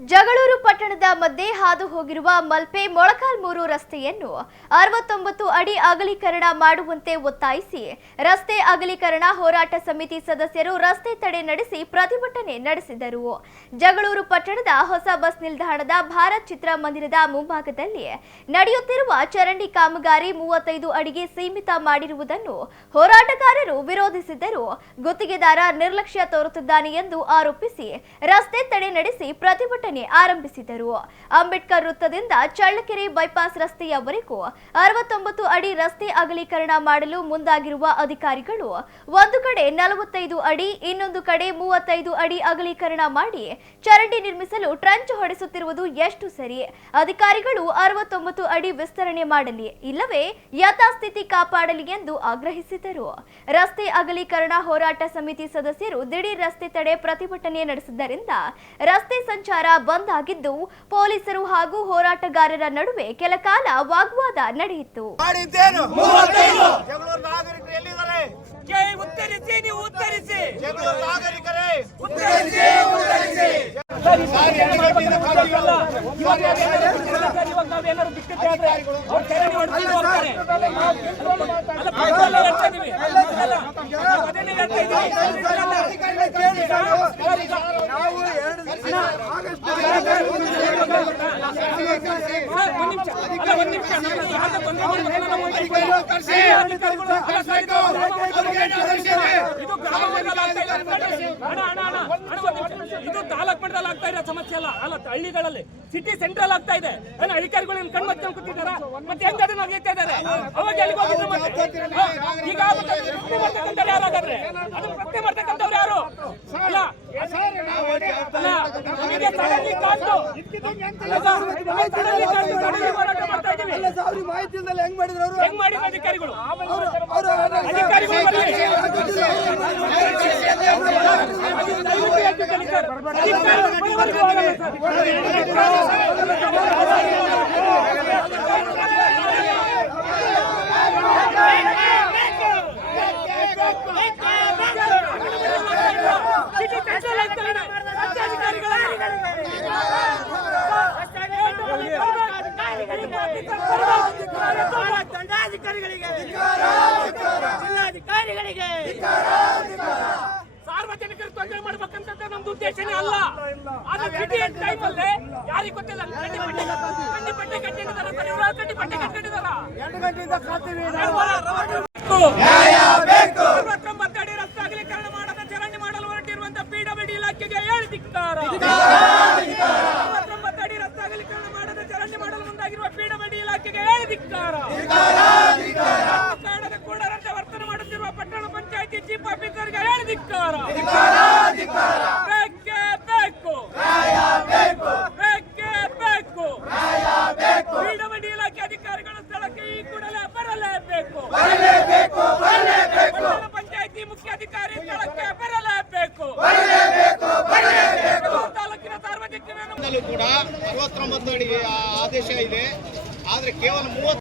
ಜಗಳೂರು ಪಟ್ಟಣದ ಮಧ್ಯೆ ಹಾದು ಹೋಗಿರುವ ಮಲ್ಪೆ ಮೊಳಕಾಲ್ಮೂರು ರಸ್ತೆಯನ್ನು 69 ಅಡಿ ಅಗಲೀಕರಣ ಮಾಡುವಂತೆ ಒತ್ತಾಯಿಸಿ ರಸ್ತೆ ಅಗಲೀಕರಣ ಹೋರಾಟ ಸಮಿತಿ ಸದಸ್ಯರು ರಸ್ತೆ ತಡೆ ನಡೆಸಿ ಪ್ರತಿಭಟನೆ ನಡೆಸಿದರು. ಜಗಳೂರು ಪಟ್ಟಣದ ಹೊಸ ಬಸ್ ನಿಲ್ದಾಣದ ಭಾರತ್ ಚಿತ್ರಮಂದಿರದ ಮುಂಭಾಗದಲ್ಲಿ ನಡೆಯುತ್ತಿರುವ ಚರಂಡಿ ಕಾಮಗಾರಿ 35 ಅಡಿಗೆ ಸೀಮಿತ ಮಾಡಿರುವುದನ್ನು ಹೋರಾಟಗಾರರು ವಿರೋಧಿಸಿದ್ದರು. ಗುತ್ತಿಗೆದಾರ ನಿರ್ಲಕ್ಷ್ಯ ತೋರುತ್ತಿದ್ದಾನೆ ಎಂದು ಆರೋಪಿಸಿ ರಸ್ತೆ ತಡೆ ನಡೆಸಿ ಪ್ರತಿಭಟನೆ ಆರಂಭಿಸಿದರು. ಅಂಬೇಡ್ಕರ್ ವೃತ್ತದಿಂದ ಚಳ್ಳಕೆರೆ ಬೈಪಾಸ್ ರಸ್ತೆಯವರೆಗೂ 69 ಅಡಿ ರಸ್ತೆ ಅಗಲೀಕರಣ ಮಾಡಲು ಮುಂದಾಗಿರುವ ಅಧಿಕಾರಿಗಳು ಒಂದು ಕಡೆ 45 ಅಡಿ ಇನ್ನೊಂದು ಕಡೆ 35 ಅಡಿ ಅಗಲೀಕರಣ ಮಾಡಿ ಚರಂಡಿ ನಿರ್ಮಿಸಲು ಟ್ರಂಚ್ ಹೊಡೆಸುತ್ತಿರುವುದು ಎಷ್ಟು ಸರಿ? ಅಧಿಕಾರಿಗಳು 69 ಅಡಿ ವಿಸ್ತರಣೆ ಮಾಡಲಿ, ಇಲ್ಲವೇ ಯಥಾಸ್ಥಿತಿ ಕಾಪಾಡಲಿ ಎಂದು ಆಗ್ರಹಿಸಿದರು. ರಸ್ತೆ ಅಗಲೀಕರಣ ಹೋರಾಟ ಸಮಿತಿ ಸದಸ್ಯರು ದಿಢೀರ್ ರಸ್ತೆ ತಡೆ ಪ್ರತಿಭಟನೆ ನಡೆಸಿದ್ದರಿಂದ ರಸ್ತೆ ಸಂಚಾರ ಬಂದ್ ಆಗಿದ್ದು ಪೊಲೀಸರು ಹಾಗೂ ಹೋರಾಟಗಾರರ ನಡುವೆ ಕೆಲ ಕಾಲ ವಾಗ್ವಾದ ನಡೆಯಿತು. ಇದು ತಾಲೂಕ್ ಮಟ್ಟದಲ್ಲಿ ಆಗ್ತಾ ಇರೋ ಸಮಸ್ಯೆ ಅಲ್ಲ, ಹಳ್ಳಿಗಳಲ್ಲಿ ಸಿಟಿ ಸೆಂಟ್ರಲ್ ಆಗ್ತಾ ಇದೆ. ಅಧಿಕಾರಿಗಳು ಕಣ್ಮತ್ತೆ ಕೂತಿದಾರ, ಮತ್ತೆ ಹೆಂಗ್ ಅದನ್ನ ನಡೀತಾ ಇದ್ದಾರೆ? ಅವಾಗ ಎಲ್ಲಿಗೆ ಹೋಗಿದ್ರು? ಈಗ ಯಾರಾದ್ರೆ ಅದನ್ನ ಪ್ರಶ್ನೆ ಮಾಡ್ತಕ್ಕಂಥವ್ರು ಯಾರು? ಹೆಂಗ್ ಮಾಡಿದ್ರು ಹೆಂಗ್ ಮಾಡಿದ್ರು ಅಧಿಕಾರಿಗಳು? ಸಾರ್ವಜನಿಕರು ತೊಂದರೆ ಮಾಡ್ಬೇಕಂತ ನಮ್ದು ಉದ್ದೇಶನೇ ಅಲ್ಲ. ಅದು ಸಿಟಿ ಟೈಪ್ ಅಲ್ಲೇ ಯಾರಿಗೆ ಗೊತ್ತಿಲ್ಲ. ಕಡ್ಡಿ ಪಟ್ಟಿ ಕಟ್ಟಿದ್ದಾರೆ, 2 ಗಂಟೆಯಿಂದ ಕಾಡ್ತೀವಿ. 69 ಅಡಿ ರಸ್ತೆ ಅಗಲೀಕರಣ ಮಾಡದ ಚರಂಡಿ ಮಾಡಲು ಹೊರಟಿರುವಂತ ಪಿಡಬ್ಲ್ಯೂಡಿ ಇಲಾಖೆಗೆ ಹೇಳಿ ಧಿಕ್ಕಾರ. 69 ಅಡಿ ರಸ್ತೆ ಅಗಲೀಕರಣ ಮಾಡದ ಚರಂಡಿ ಮಾಡಲು ಮುಂದಾಗಿರುವ ಪಿಡಬ್ಲ್ಯೂಡಿ ಇಲಾಖೆಗೆ ಹೇಳಿ ಧಿಕ್ಕಾರ. ಕಾರಣದ ಕೂಡರಂತೆ ವರ್ತನೆ ಮಾಡುತ್ತಿರುವ ಪಟ್ಟಣ ಪಂಚಾಯಿತಿ ಚೀಫ್ ಆಫೀಸರ್ಗೆ ಹೇಳಿ ಧಿಕ್ಕಾರ. ಬೇಕೇ ಬೇಕು, ಬೇಕೇ ಬೇಕು. ಪಿಡಬ್ಲ್ಯೂಡಿ ಇಲಾಖೆ ಅಧಿಕಾರಿಗಳ ಸ್ಥಳಕ್ಕೆ ಈ ಕೂಡಲೇ ಬರಲೇಬೇಕು. ಪಟ್ಟಣ ಪಂಚಾಯಿತಿ ಮುಖ್ಯಾಧಿಕಾರಿ ಸ್ಥಳಕ್ಕೆ ಬರಲೇಬೇಕು. ತಾಲೂಕಿನ ಸಾರ್ವಜನಿಕರು ಕೂಡ 69 ಅಡಿ ಆದೇಶ ಇದೆ, ಆದ್ರೆ ಕೇವಲ 30